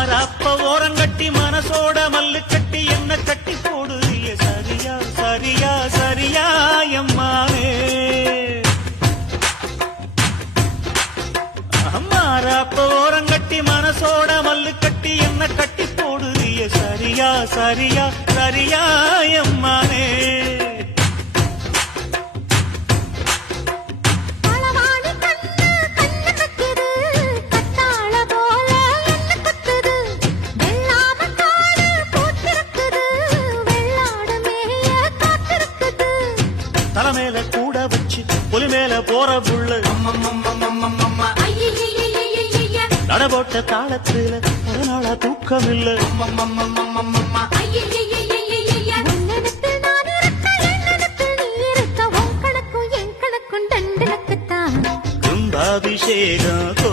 மாறாப்ப ஓரங்கட்டி மனசோட மல்லு கட்டி என்ன கட்டி போடுறிய சரியா சரியா சரியா எம்மானே மாறாப்ப ஓரங்கட்டி மனசோட மல்லு கட்டி என்ன கட்டி போடுறிய சரியா சரியா சரியா எம்மானே தலைமையில கூட வச்சு புலி மேல போற புள்ள நடபோட்ட தாளத்துல ஒரு நாளா தூக்கம் இல்ல கும்பாபிஷேகம்